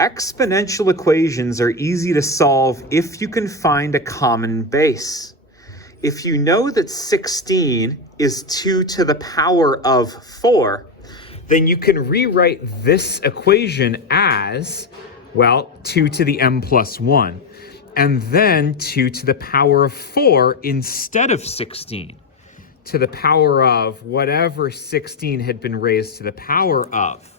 Exponential equations are easy to solve if you can find a common base. If you know that 16 is 2 to the power of 4, then you can rewrite this equation as, well, 2 to the m plus 1, and then 2 to the power of 4 instead of 16, to the power of whatever 16 had been raised to the power of.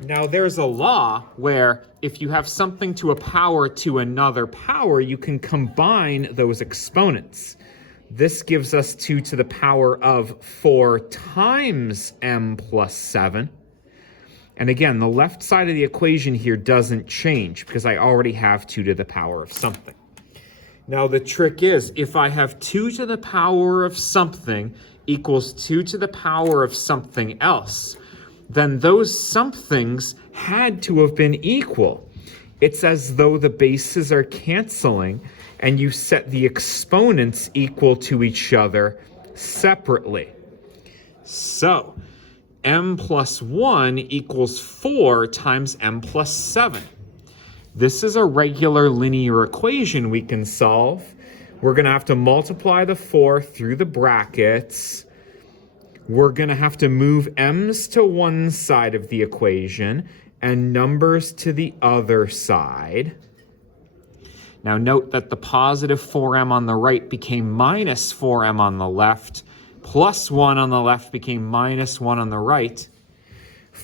Now, there's a law where if you have something to a power to another power, you can combine those exponents. This gives us 2 to the power of 4 times m plus 7. And again, the left side of the equation here doesn't change because I already have 2 to the power of something. Now, the trick is, if I have 2 to the power of something equals 2 to the power of something else, then those somethings had to have been equal. It's as though the bases are canceling and you set the exponents equal to each other separately. So, m plus 1 equals 4 times m plus 7. This is a regular linear equation we can solve. We're going to have to multiply the 4 through the brackets. We're going to have to move m's to one side of the equation and numbers to the other side. Now note that the positive 4m on the right became minus 4m on the left, plus 1 on the left became minus 1 on the right.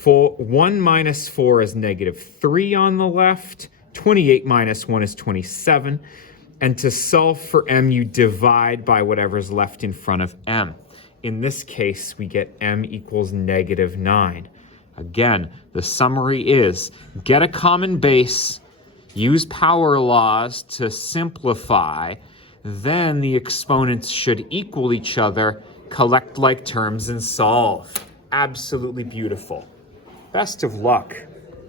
1 minus 4 is negative 3 on the left, 28 minus 1 is 27, and to solve for m, you divide by whatever's left in front of m. In this case, we get m equals negative 9. Again, the summary is get a common base, use power laws to simplify, then the exponents should equal each other, collect like terms, and solve. Absolutely beautiful. Best of luck.